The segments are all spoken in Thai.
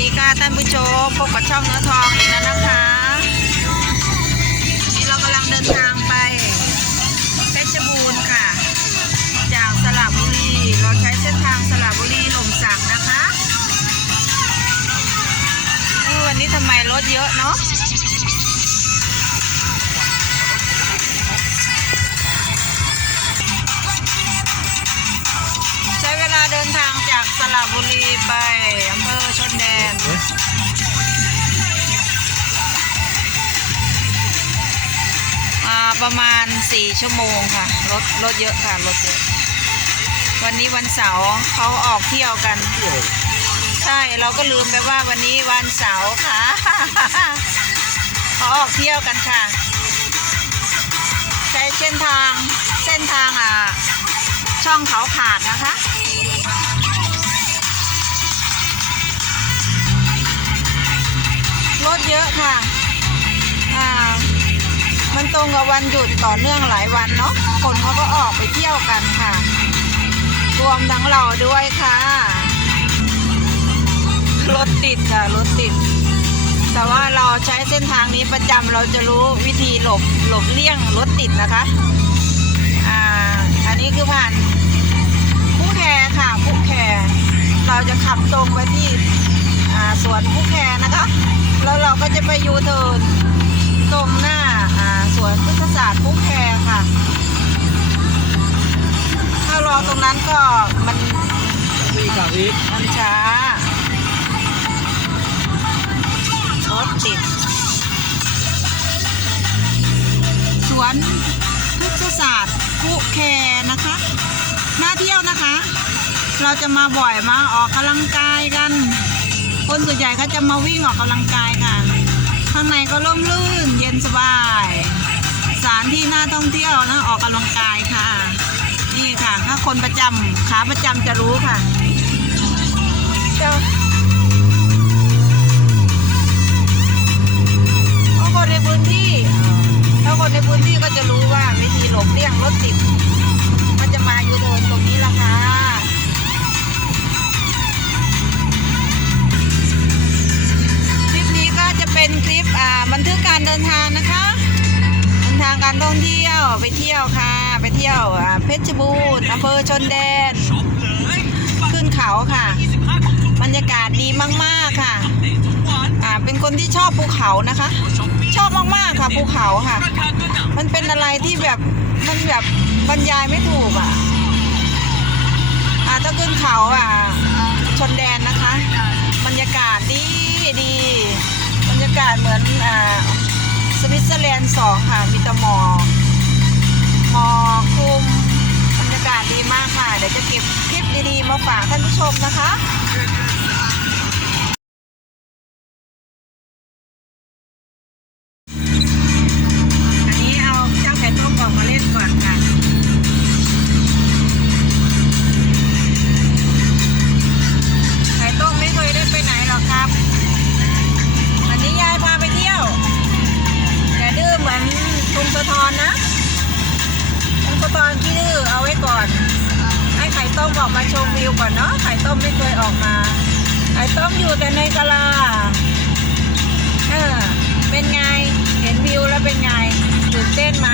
ดีค่ะท่านผู้ชมพบกับช่องเนื้อทองอีกแล้วนะคะนี่เรากำลังเดินทางไปเพชรบูรณ์ค่ะ จากสระบุรีเราใช้เส้นทางสระบุรีหล่มสักนะคะวันนี้ทำไมรถเยอะเนาะใช้เวลาเดินทางจากสระบุรีไป ประมาณ 4 ชั่วโมงค่ะ รถรถเยอะค่ะ รถเยอะ วันนี้วันเสาร์เขาออกเที่ยวกัน ใช่ เราก็ลืมไปว่าวันนี้วันเสาร์ค่ะ เขาออกเที่ยวกันค่ะ ใช้เส้นทางเส้นทางอ่าช่องเขาขาดนะคะรถเยอะค่ะ มันตรงกับวันหยุดต่อเนื่องหลายวันเนาะคนเขาก็ออกไปเที่ยวกันค่ะ รวมทั้งเราด้วยค่ะ รถติดค่ะรถติด แต่ว่าเราใช้เส้นทางนี้ประจำเราจะรู้วิธีหลบหลบเลี่ยงรถติดนะคะอ่าอันนี้คือผ่านผู้แคค่ะผู้แคเราจะขับตรงไปที่อ่าสวนผู้แคนะคะ แล้วเราก็จะไปยูเทิร์นตรงหน้า สวนพฤกษศาสตร์ผู้แคค่ะ ถ้ารอตรงนั้นก็มันมีข่าวอีกมันช้ารถติด สวนพฤกษศาสตร์ผู้แคนะคะน่าเที่ยวนะคะ เราจะมาบ่อยมาออกกำลังกายกัน คนส่วนใหญ่เขาจะมาวิ่งออกกำลังกายค่ะ ข้างในก็ร่มรื่นเย็นสบายสถาน ที่น่าท่องเที่ยวนะออกกำลังกายค่ะ นี่ค่ะ ถ้าคนประจำขาประจำจะรู้ค่ะเจ้าถ้าคนในพื้นที่ถ้าคนในพื้นที่ก็จะรู้ว่าวิธีหลบเลี่ยงรถติดมันจะมาอยู่เดินตรงนี้ละค่ะคลิปนี้ก็จะเป็นคลิปบันทึกการเดินทางนะคะ การท่องเที่ยวไปเที่ยวค่ะ ไปเที่ยวเพชรบูรณ์อำเภอชนแดน ขึ้นเขาค่ะ บรรยากาศดีมากๆค่ะอ่าเป็นคนที่ชอบภูเขานะคะ ชอบมากๆค่ะภูเขาค่ะ มันเป็นอะไรที่แบบมันแบบบรรยายไม่ถูกอะอ่าถ้าขึ้นเขาอะชนแดนนะคะ บรรยากาศดีดีบรรยากาศเหมือนอ่า สวิตเซอร์แลนด์สองค่ะ มีตะมอมอคุมบรรยากาศดีมากค่ะ เดี๋ยวจะเก็บคลิปดีๆ มาฝากท่านผู้ชมนะคะ กรณ์ทอนที่ดื้อเอาไว้ก่อน ให้ไข่ต้มออกมาชมวิวก่อนเนาะไข่ต้มไม่เคยออกมา ไข่ต้มอยู่แต่ในกะลาเออเป็นไงเห็นวิวแล้วเป็นไงตื่นเต้นไหม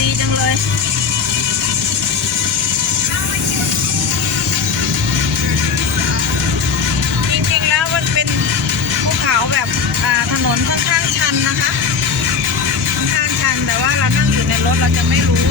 ดีจังเลยจริงๆแล้วมันเป็นภูเขาแบบถนนค่อนข้างชันนะคะ ค่อนข้างชันแต่ว่าเรานั่งอยู่ในรถเราจะไม่รู้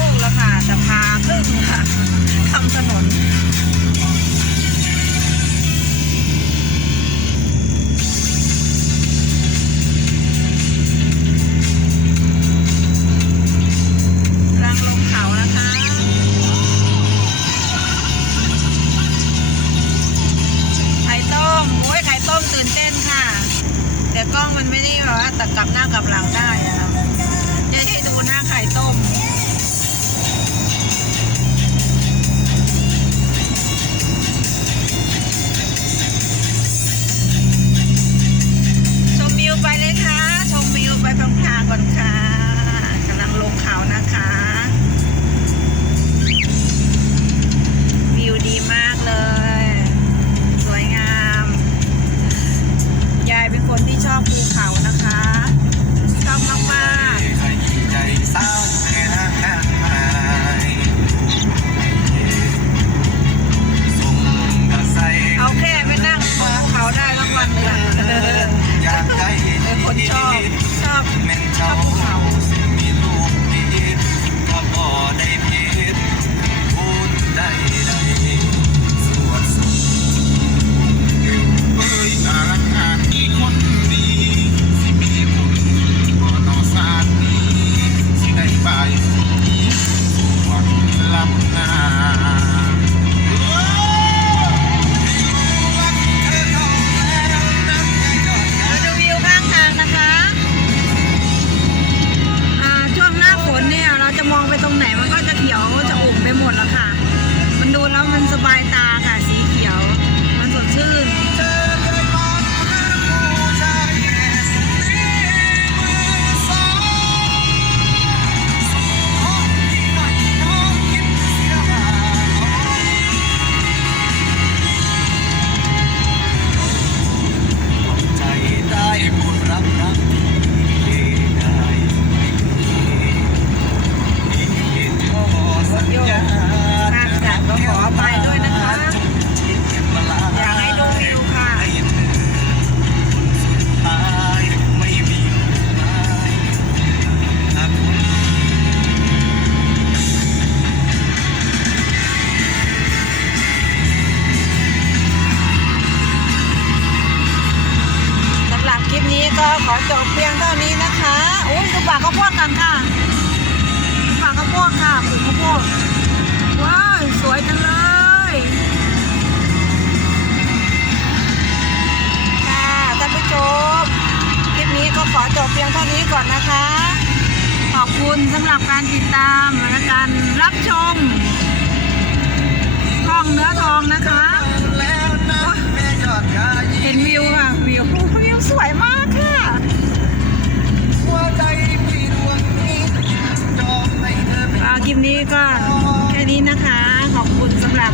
รุ่งแล้วค่ะแต่พาครึ่งค่ะทำถนนแต่กล้องมันไม่ได้แบบว่าตัดกลับหน้ากลับหลังได้อะคะจะให้ดูหน้าไข่ต้ม ต้องพาก่อนค่ะกำลังลงเขานะคะ ก็ขอจบเพียงเท่านี้นะคะอุ้ยดูปากข้าวโพดกันค่ะปากข้าวโพดค่ะปลูกข้าวโพดว้าวสวยจังเลยค่ะท่านผู้ชมคลิปนี้ก็ขอจบเพียงเท่านี้ก่อนนะคะ ขอบคุณสำหรับการติดตามและการรับชมคล้องเนื้อทองนะคะเห็นวิวค่ะ ก็แค่นี้นะคะ ขอบคุณสำหรับ